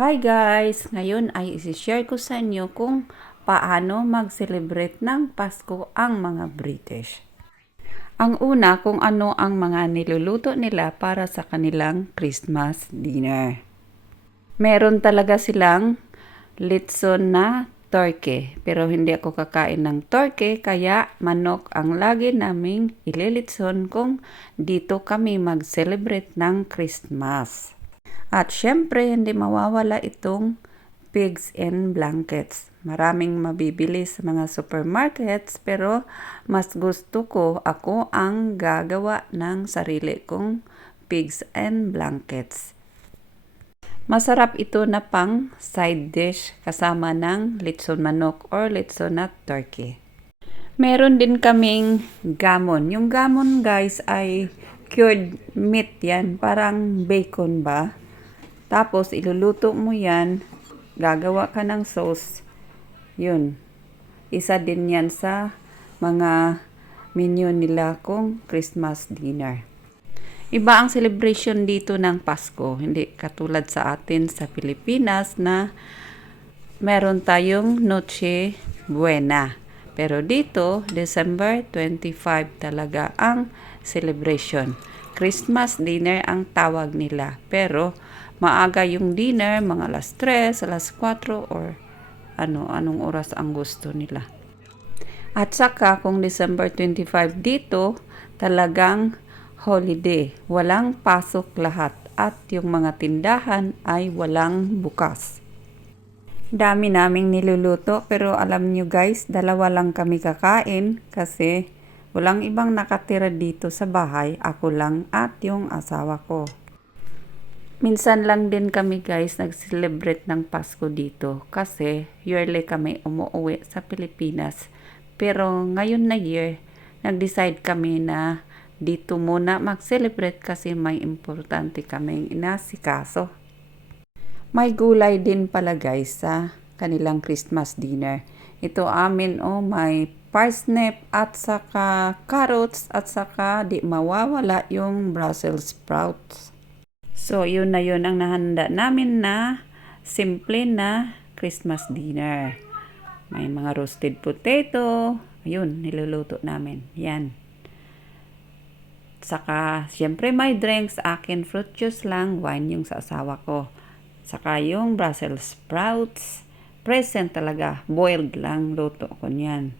Hi guys! Ngayon ay isi-share ko sa inyo kung paano mag-celebrate ng Pasko ang mga British. Ang una, kung ano ang mga niluluto nila para sa kanilang Christmas dinner. Meron talaga silang litson na turkey, pero hindi ako kakain ng turkey kaya manok ang lagi naming ililitson kung dito kami mag-celebrate ng Christmas. At syempre, hindi mawawala itong pigs in blankets. Maraming mabibili sa mga supermarkets pero mas gusto ko ako ang gagawa ng sarili kong pigs and blankets. Masarap ito na pang side dish kasama ng litson manok or litson na turkey. Meron din kaming gamon. Yung gamon guys ay cured meat yan, parang bacon ba? Tapos, iluluto mo yan, gagawa ka ng sauce. Yun. Isa din yan sa mga menu nila kung Christmas dinner. Iba ang celebration dito ng Pasko. Hindi katulad sa atin sa Pilipinas na meron tayong Noche Buena. Pero dito, December 25 talaga ang celebration. Christmas dinner ang tawag nila. Pero, maaga yung dinner, mga alas 3, alas 4, or anong oras ang gusto nila. At saka, kung December 25 dito, talagang holiday. Walang pasok lahat. At yung mga tindahan ay walang bukas. Dami naming niluluto, pero alam nyo guys, 2 lang kami kakain kasi walang ibang nakatira dito sa bahay. Ako lang at yung asawa ko. Minsan lang din kami guys nag-celebrate ng Pasko dito kasi yearly kami umuwi sa Pilipinas. Pero ngayon na year, nag-decide kami na dito muna mag-celebrate kasi may importante kaming inasikaso. May gulay din pala guys sa kanilang Christmas dinner. Ito amin may parsnip at saka carrots at saka di mawawala yung Brussels sprouts. So, yun na yun ang nahanda namin na simple na Christmas dinner. May mga roasted potato. Ayun, niluluto namin. Yan. Saka, syempre may drinks. Akin fruit juice lang. Wine yung sa asawa ko. Saka yung Brussels sprouts. Present talaga. Boiled lang. Luto ko niyan.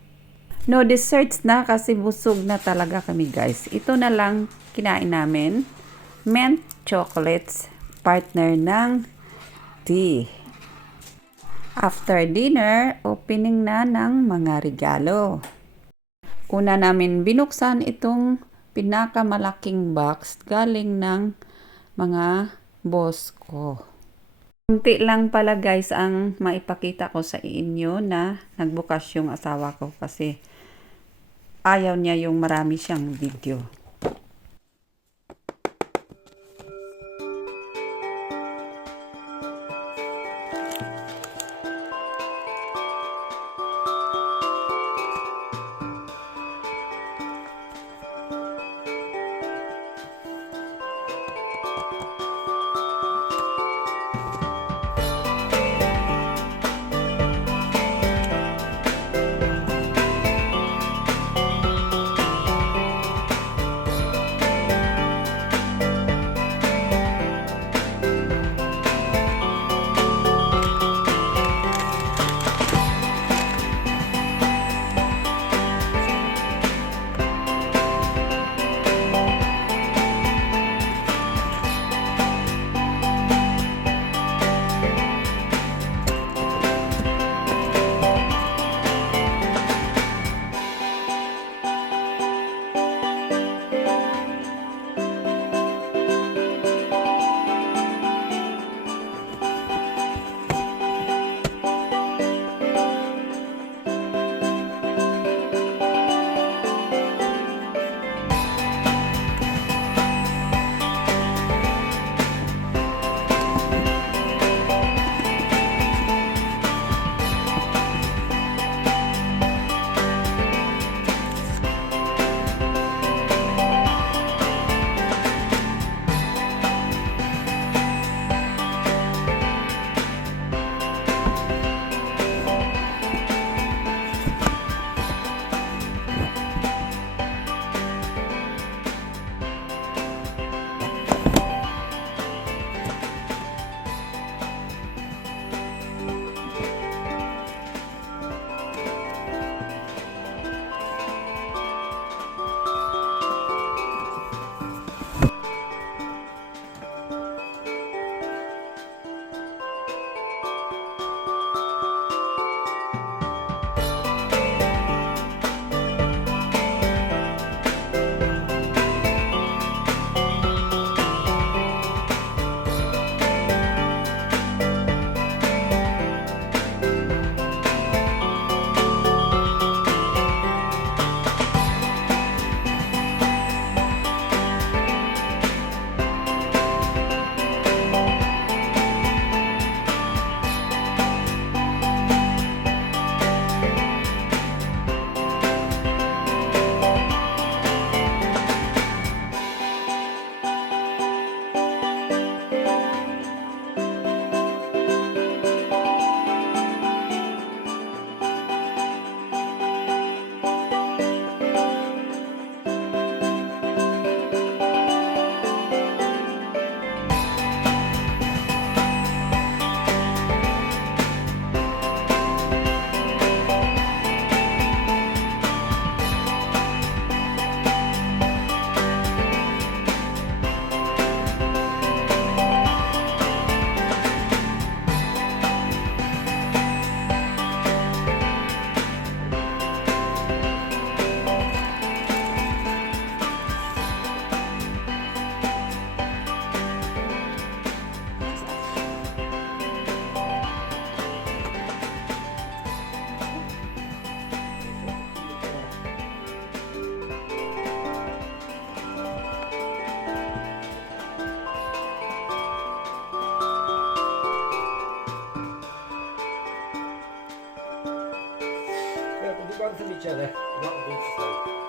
No desserts na kasi busog na talaga kami guys. Ito na lang kinain namin. Mint chocolates, partner ng tea. After dinner, opening na ng mga regalo. Una namin binuksan itong pinakamalaking box galing ng mga boss ko. Kunti lang pala guys ang maipakita ko sa inyo na nagbukas yung asawa ko kasi ayaw niya yung marami siyang video. from each other. Not good stuff.